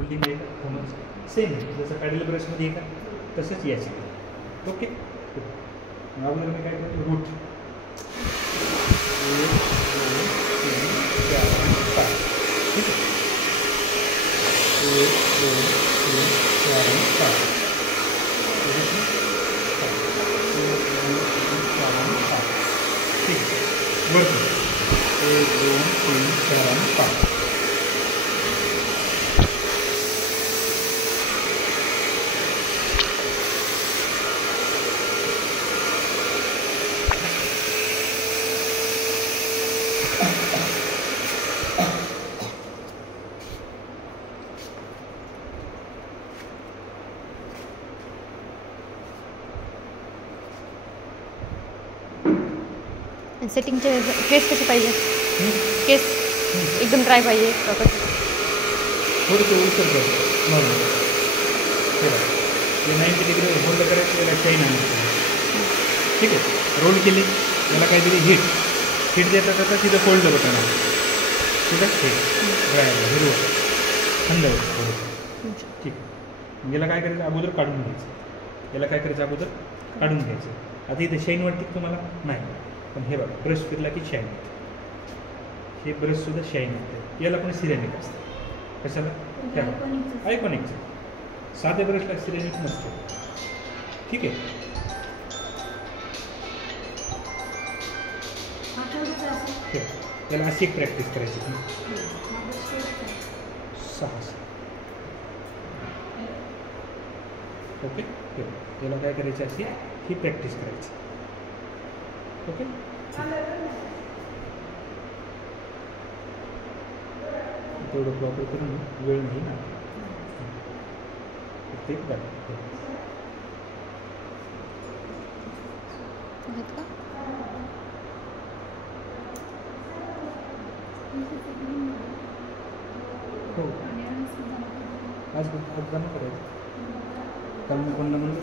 Holding आहे का थंबच same आहे जसं पॅडल ब्रशमध्ये आहे का तसंच यायचं ओके. अगोदर मी काय करतो रूट 1 2 3 4 5 ठीक आहे 1 2 3 4 5 ठीक आहे वरती 1 2 3 4 5 सेटिंगचे केस कसे पाहिजे केस एकदम ड्राय पाहिजे थोडंसं उचल करायचं नॉर्मल हे 90 डिग्री होल्ड करायचं याला शाईन आणायचं ठीक आहे. रोल केली याला काहीतरी हीट देता करता तिथं फोल्ड बटन आहे ठीक आहे ड्राय हिरवं थंड होतं थोडंसं ठीक आहे. याला काय करायचं अगोदर काढून घ्यायचं याला काय करायचं अगोदर काढून घ्यायचं. आता इथे शाईन वाटते तुम्हाला नाही पण हे बघा ब्रश फिरला की शाईन होते हे ब्रशसुद्धा शाईन होते याला पण सिरेमिक असतं कशाला त्या आयकॉनिकचं साध्या ब्रशला सिरेमिक नसतं ठीक आहे. याला अशी एक प्रॅक्टिस करायची 6 ओके. याला काय करायचं अशी ही प्रॅक्टिस करायची ओके. तेवढं प्रॉपर करून वेळ नाही ना ते हो आज जमा करायचं कारण मी कोणाला म्हणलं